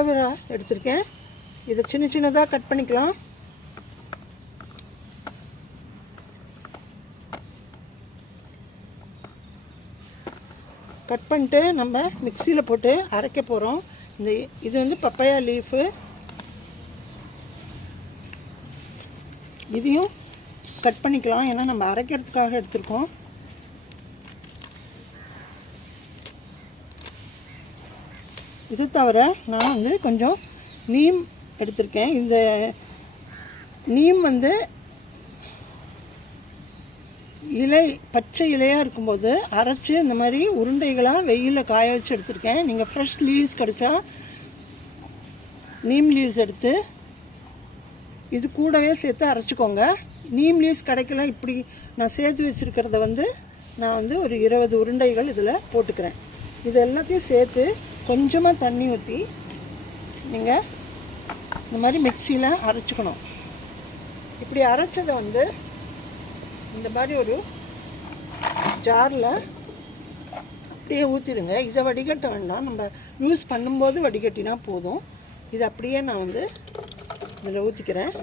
Aloe vera எடுத்திருக்கேன். இதை சின்ன சின்னதாக கட் பண்ணிக்கலாம். கட் பண்ணிட்டு நம்ம மிக்சியில் போட்டு அரைக்க போகிறோம். இது வந்து பப்பாயா லீஃபு. இதையும் கட் பண்ணிக்கலாம், ஏன்னா நம்ம அரைக்கிறதுக்காக எடுத்துருக்கோம். இது தவிர நான் வந்து கொஞ்சம் நீம் எடுத்திருக்கேன். இந்த நீம் வந்து இலை பச்சை இலையாக இருக்கும்போது அரைச்சி இந்த மாதிரி உருண்டைகளாக வெயிலில் காய வச்சு எடுத்திருக்கேன். நீங்கள் ஃப்ரெஷ் லீவ்ஸ் கிடச்சா நீம் லீவ்ஸ் எடுத்து இது கூடவே சேர்த்து அரைச்சிக்கோங்க. நீம் லீவ்ஸ் கிடைக்கல, இப்படி நான் சேர்த்து வச்சுருக்கிறத வந்து நான் வந்து ஒரு 20 உருண்டைகள் இதில் போட்டுக்கிறேன். இது எல்லாத்தையும் சேர்த்து கொஞ்சமாக தண்ணி ஊற்றி நீங்கள் இந்த மாதிரி மிக்சியில் அரைச்சிக்கணும். இப்படி அரைச்சதை வந்து இந்த மாதிரி ஒரு ஜாரில் அப்படியே ஊற்றிடுங்க. இதை வடிகட்ட வேண்டாம், நம்ம யூஸ் பண்ணும்போது வடிகட்டினா போதும். இது அப்படியே நான் வந்து இதில் ஊற்றிக்கிறேன்.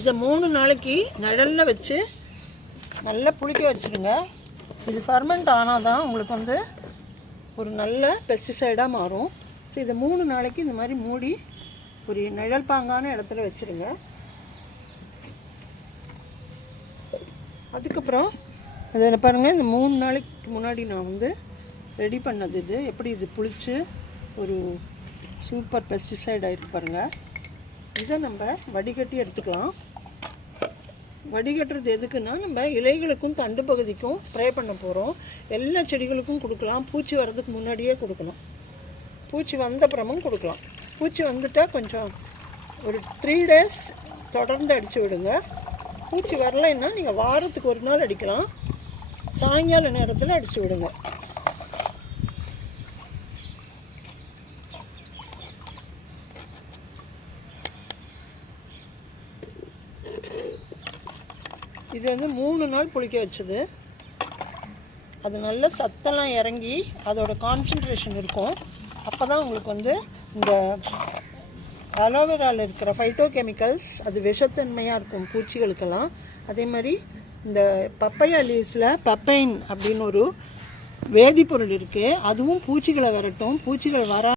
இதை 3 நாளைக்கு நிழலில் வச்சு நல்லா புளிக்க வச்சுடுங்க. இது ஃபர்மெண்ட் ஆனால் தான் உங்களுக்கு வந்து ஒரு நல்ல பெஸ்டிசைடாக மாறும். ஸோ இதை 3 நாளைக்கு இந்த மாதிரி மூடி ஒரு நிழல் பாங்கான இடத்துல வச்சுருங்க. அதுக்கப்புறம் அதில் பாருங்கள், இந்த 3 நாளைக்கு முன்னாடி நான் வந்து ரெடி பண்ணது இது எப்படி இது புளிச்சு ஒரு சூப்பர் பெஸ்டிசைட் ஆகிருக்கு பாருங்கள். இதை நம்ம வடிகட்டி எடுத்துக்கலாம். வடிகட்டுறது எதுக்குன்னா, நம்ம இலைகளுக்கும் தண்டு பகுதிக்கும் ஸ்ப்ரே பண்ண போகிறோம். எல்லா செடிகளுக்கும் கொடுக்கலாம். பூச்சி வர்றதுக்கு முன்னாடியே கொடுக்கணும், பூச்சி வந்தப்புறமும் கொடுக்கலாம். பூச்சி வந்துட்டால் கொஞ்சம் ஒரு 3 days தொடர்ந்து அடித்து விடுங்க. பூச்சி வரலைன்னா நீங்கள் வாரத்துக்கு ஒரு நாள் அடிக்கலாம். சாயங்கால நேரத்தில் அடித்து விடுங்க. இது வந்து 3 நாள் புளிக்க வச்சது. அது நல்ல சத்தெல்லாம் இறங்கி அதோட கான்சன்ட்ரேஷன் இருக்கும். அப்போ தான் உங்களுக்கு வந்து இந்த அலோவேராவில் இருக்கிற ஃபைட்டோ கெமிக்கல்ஸ் அது விஷத்தன்மையாக இருக்கும் பூச்சிகளுக்கெல்லாம். அதே மாதிரி இந்த பப்பையா லீவ்ஸில் பப்பைன் அப்படின்னு ஒரு வேதிப்பொருள் இருக்குது. அதுவும் பூச்சிகளை விரட்டும். பூச்சிகள் வர